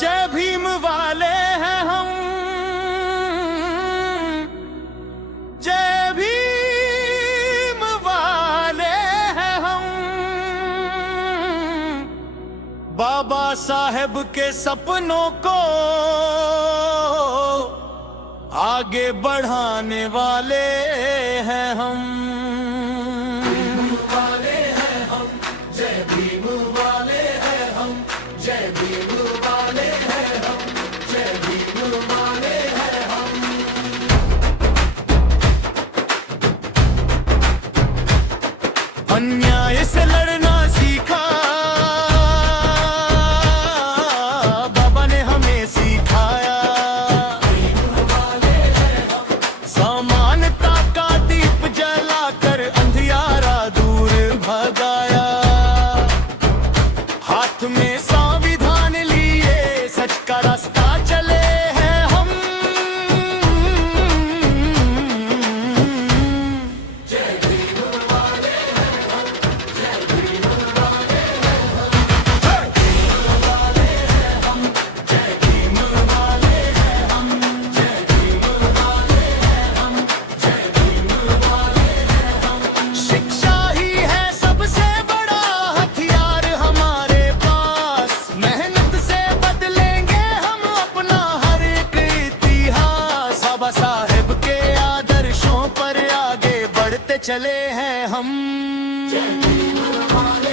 जय भीम वाले हैं हम, जय भीम वाले हैं हम। बाबा साहेब के सपनों को आगे बढ़ाने वाले हैं हम। वाले हैं हम, जय भीम वाले हैं हम, जय भीम वाले हैं हम, जय भीम वाले हैं हम। अन्याय से लड़ना सीखा बाबा ने हमें सिखाया। समानता का दीप जलाकर अंधियारा दूर भगाया। हाथ में संविधान लिए सच का रास्ता चले हैं हम। जय भीम वाले हैं हम, जय भीम वाले हैं हम, जय भीम वाले हैं हम, जय भीम वाले हैं हम, जय भीम वाले हैं हम, जय भीम वाले हैं हम। शिक्षा ही है सबसे बड़ा हथियार हमारे पास। मेहनत से बदलेंगे हम अपना हर एक इतिहास। बाबा साहेब के आदर्शों पर आगे बढ़ते चले हैं हम। जय भीम वाले